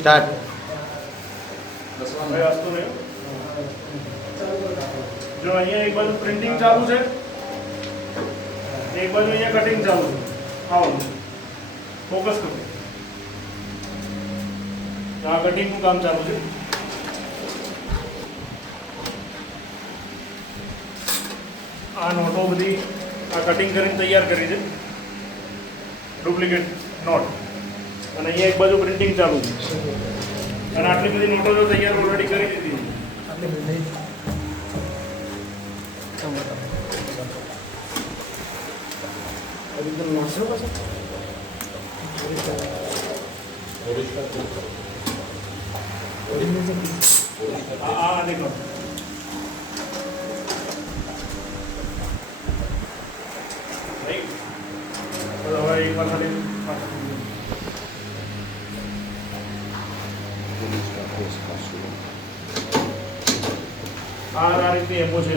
Start. ભાઈ વાસ્તુ નહીં. જો અહીંયા એક બાજુ પ્રિન્ટિંગ ચાલુ છે, એક બાજુ અહીંયા કટિંગ ચાલુ છે. આવો ફોકસ કરો. આ કટિંગનું કામ ચાલુ છે. આ નોટો બધી આ કટિંગ કરીને તૈયાર કરી છે, ડુપ્લિકેટ નોટ. અને અહીંયા એક બાજુ પ્રિન્ટિંગ ચાલુ છે. અને આટલી બધી નોટો જો તૈયાર ઓલરેડી કરી દીધી છે. આ દેખો રાઈટ. હવે એક વાર ખાલી આ રીતની એમો છે.